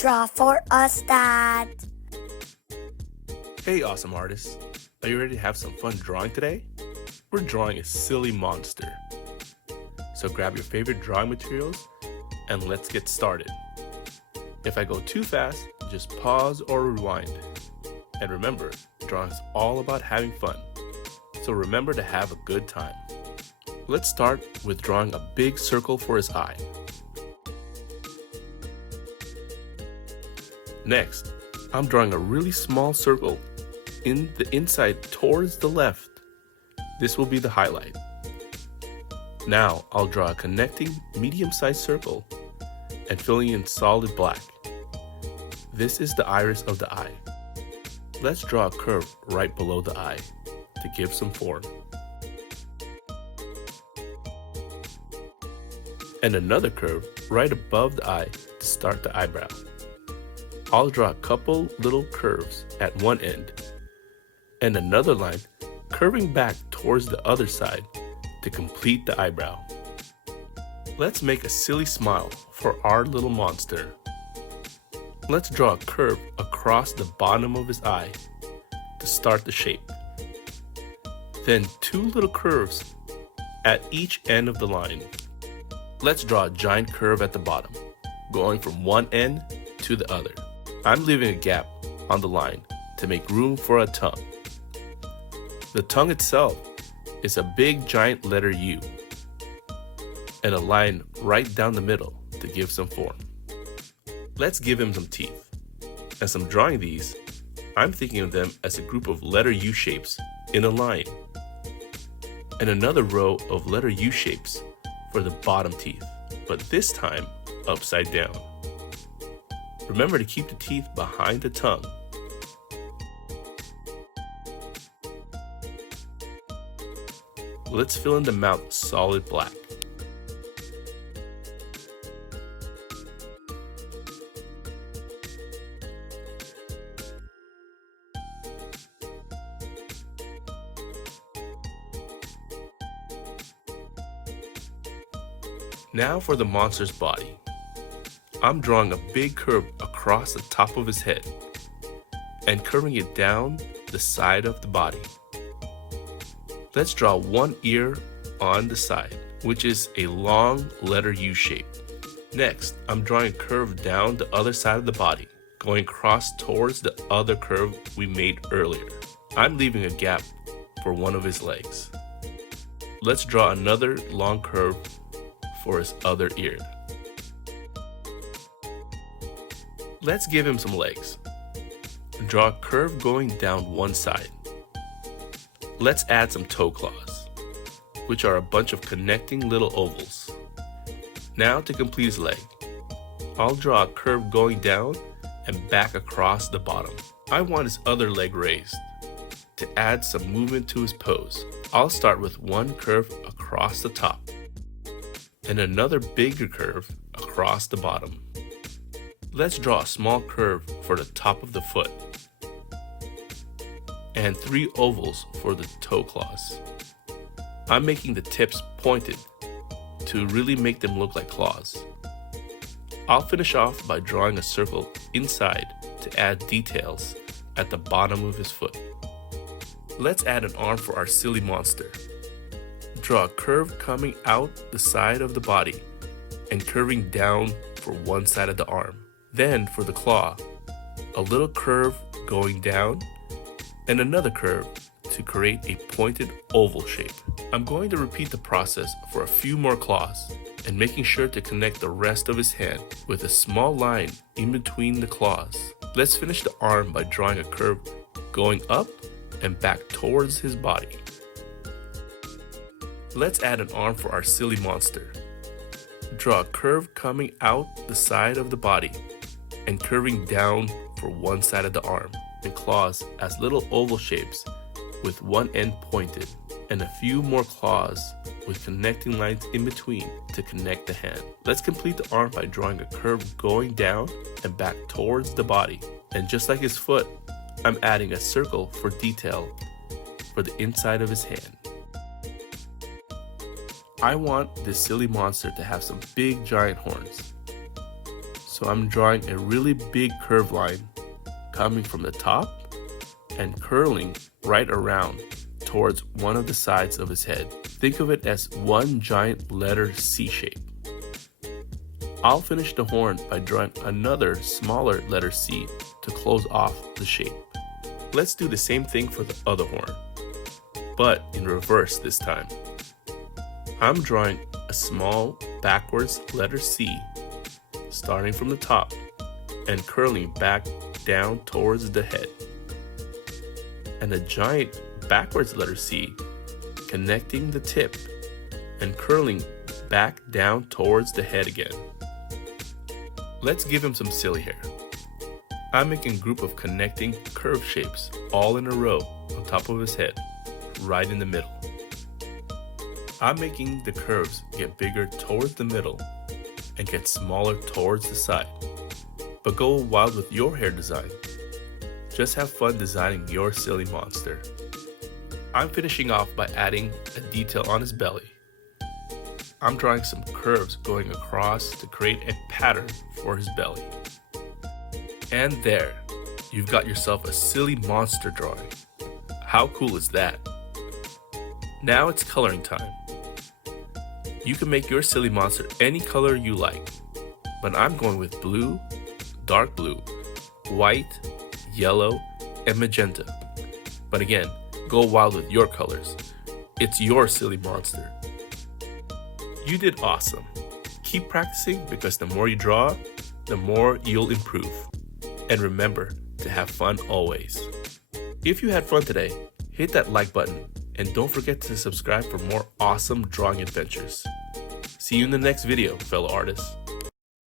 Draw for us, Dad. Hey awesome artists, are you ready to have some fun drawing today? We're drawing a silly monster. So grab your favorite drawing materials and let's get started. If I go too fast, just pause or rewind. And remember, drawing is all about having fun. So remember to have a good time. Let's start with drawing a big circle for his eye. Next, I'm drawing a really small circle in the inside towards the left. This will be the highlight. Now I'll draw a connecting medium-sized circle and filling in solid black. This is the iris of the eye. Let's draw a curve right below the eye to give some form. And another curve right above the eye to start the eyebrow. I'll draw a couple little curves at one end and another line curving back towards the other side to complete the eyebrow. Let's make a silly smile for our little monster. Let's draw a curve across the bottom of his eye to start the shape. Then two little curves at each end of the line. Let's draw a giant curve at the bottom, going from one end to the other. I'm leaving a gap on the line to make room for a tongue. The tongue itself is a big giant letter U and a line right down the middle to give some form. Let's give him some teeth. As I'm drawing these, I'm thinking of them as a group of letter U shapes in a line and another row of letter U shapes for the bottom teeth, but this time upside down. Remember to keep the teeth behind the tongue. Let's fill in the mouth solid black. Now for the monster's body. I'm drawing a big curve across the top of his head and curving it down the side of the body. Let's draw one ear on the side, which is a long letter U shape. Next, I'm drawing a curve down the other side of the body, going across towards the other curve we made earlier. I'm leaving a gap for one of his legs. Let's draw another long curve for his other ear. Let's give him some legs. Draw a curve going down one side. Let's add some toe claws, which are a bunch of connecting little ovals. Now to complete his leg, I'll draw a curve going down and back across the bottom. I want his other leg raised. To add some movement to his pose, I'll start with one curve across the top and another bigger curve across the bottom. Let's draw a small curve for the top of the foot and three ovals for the toe claws. I'm making the tips pointed to really make them look like claws. I'll finish off by drawing a circle inside to add details at the bottom of his foot. Let's add an arm for our silly monster. Draw a curve coming out the side of the body and curving down for one side of the arm. Then for the claw, a little curve going down and another curve to create a pointed oval shape. I'm going to repeat the process for a few more claws and making sure to connect the rest of his hand with a small line in between the claws. Let's finish the arm by drawing a curve going up and back towards his body. Let's add an arm for our silly monster. Draw a curve coming out the side of the body and curving down for one side of the arm and claws as little oval shapes with one end pointed and a few more claws with connecting lines in between to connect the hand. Let's complete the arm by drawing a curve going down and back towards the body. And just like his foot, I'm adding a circle for detail for the inside of his hand. I want this silly monster to have some big giant horns. So I'm drawing a really big curved line coming from the top and curling right around towards one of the sides of his head. Think of it as one giant letter C shape. I'll finish the horn by drawing another smaller letter C to close off the shape. Let's do the same thing for the other horn, but in reverse this time. I'm drawing a small backwards letter C starting from the top and curling back down towards the head, and a giant backwards letter C connecting the tip and curling back down towards the head again. Let's give him some silly hair. I'm making a group of connecting curve shapes all in a row on top of his head, right in the middle. I'm making the curves get bigger towards the middle and get smaller towards the side. But go wild with your hair design. Just have fun designing your silly monster. I'm finishing off by adding a detail on his belly. I'm drawing some curves going across to create a pattern for his belly. And there, you've got yourself a silly monster drawing. How cool is that? Now it's coloring time. You can make your silly monster any color you like, but I'm going with blue, dark blue, white, yellow, and magenta. But again, go wild with your colors. It's your silly monster. You did awesome. Keep practicing because the more you draw, the more you'll improve. And remember to have fun always. If you had fun today, hit that like button and don't forget to subscribe for more awesome drawing adventures. See you in the next video, fellow artists.